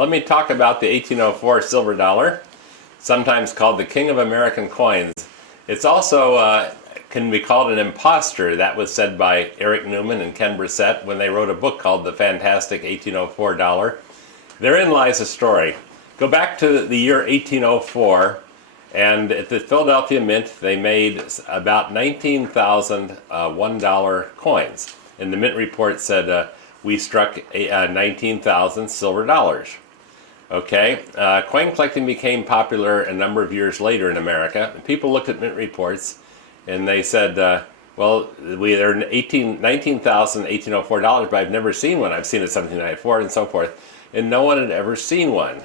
Let me talk about the 1804 silver dollar, sometimes called the king of American coins. It's also can be called an imposter. That was said by Eric Newman and Ken Bressett when they wrote a book called The Fantastic 1804 Dollar. Therein lies a story. Go back to the year 1804, and at the Philadelphia Mint they made about 19,000 $1 coins. And the Mint report said we struck 19,000 silver dollars. Okay, coin collecting became popular a number of years later in America. People looked at Mint reports and they said, well, there are 19,000 1804 but I've never seen one. I've seen a 1794 and so forth, and no one had ever seen one.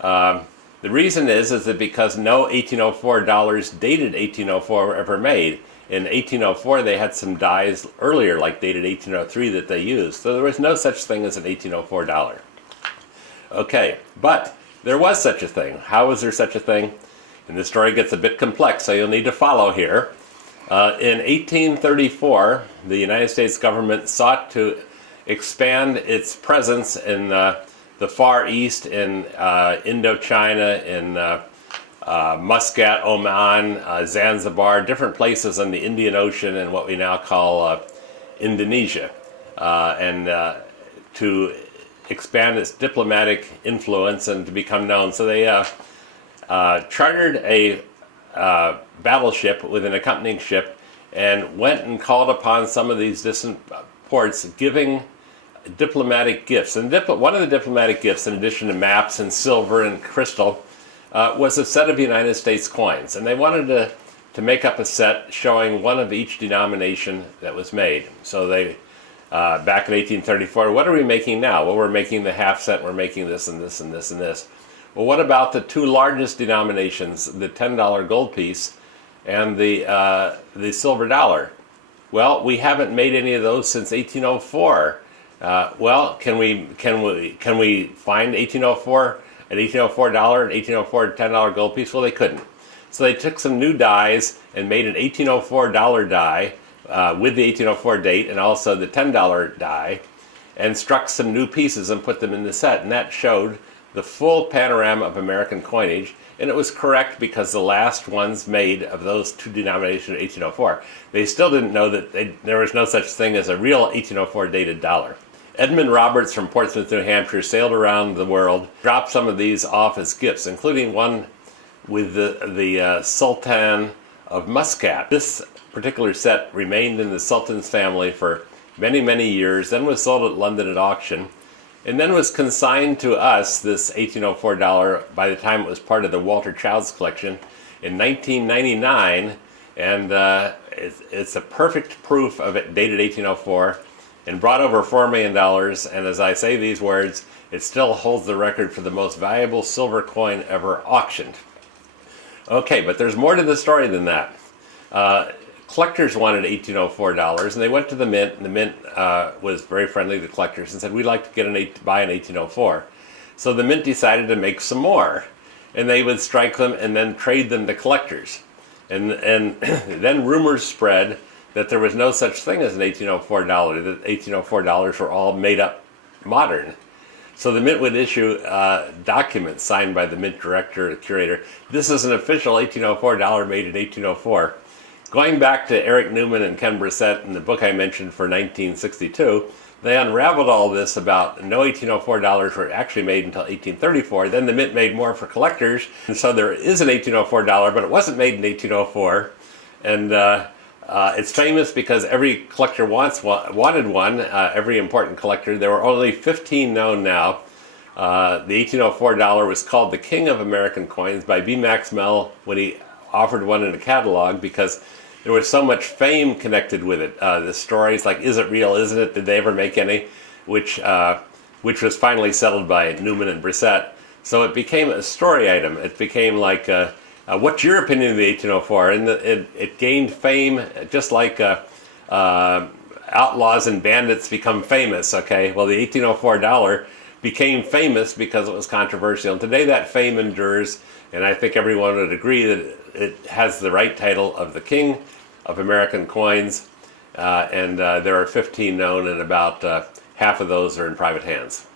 The reason is that because no 1804 dollars dated 1804 were ever made. In 1804 they had some dies earlier, like dated 1803, that they used. So there was no such thing as an 1804 dollar. Okay, but there was such a thing. How was there such a thing? And the story gets a bit complex, so you'll need to follow here. In 1834, the United States government sought to expand its presence in the Far East, in Indochina, in Muscat, Oman, Zanzibar, different places on the Indian Ocean and what we now call Indonesia, and to expand its diplomatic influence and to become known. So they chartered a battleship with an accompanying ship and went and called upon some of these distant ports, giving diplomatic gifts. And one of the diplomatic gifts, in addition to maps and silver and crystal, was a set of United States coins. And they wanted to make up a set showing one of each denomination that was made. So they back in 1834, what are we making now? Well, we're making the half cent, we're making this and this and this and this. Well, what about the two largest denominations, the $10 gold piece and the silver dollar? Well, we haven't made any of those since 1804. Well, can we find 1804 an 1804 dollar and 1804 $10 gold piece? Well, they couldn't. So they took some new dies and made an 1804 dollar die with the 1804 date and also the $10 die, and struck some new pieces and put them in the set, and that showed the full panorama of American coinage. And it was correct because the last ones made of those two denominations, 1804, they still didn't know that there was no such thing as a real 1804 dated dollar. Edmund Roberts from Portsmouth, New Hampshire, sailed around the world, dropped some of these off as gifts, including one with the Sultan of Muscat. This particular set remained in the Sultan's family for many, many years, then was sold at London at auction, and then was consigned to us, this 1804 dollar, by the time it was part of the Walter Childs collection in 1999, and it's a perfect proof of it, dated 1804, and brought over $4 million, and as I say these words, it still holds the record for the most valuable silver coin ever auctioned. Okay, but there's more to the story than that. Collectors wanted 1804 dollars, and they went to the Mint, and the Mint was very friendly to collectors and said, we'd like to buy an 1804. So the Mint decided to make some more, and they would strike them and then trade them to collectors. And then rumors spread that there was no such thing as an 1804 dollar, that 1804 dollars were all made up modern. So the Mint would issue documents signed by the Mint Director and Curator. This is an official 1804 dollar made in 1804. Going back to Eric Newman and Ken Bressett in the book I mentioned for 1962, they unraveled all this about no 1804 dollars were actually made until 1834. Then the Mint made more for collectors, and so there is an 1804 dollar, but it wasn't made in 1804. And it's famous because every collector wanted one, every important collector. There were only 15 known now. The 1804 dollar was called the king of American coins by B Max Mehl when he offered one in a catalog, because there was so much fame connected with it. The stories like, is it real, isn't it, did they ever make any, which was finally settled by Newman and Bressett. So it became a story item. It became like, what's your opinion of the 1804? And it gained fame just like outlaws and bandits become famous, okay? Well, the 1804 dollar became famous because it was controversial. And today that fame endures, and I think everyone would agree that it has the right title of the king of American coins, and there are 15 known, and about half of those are in private hands.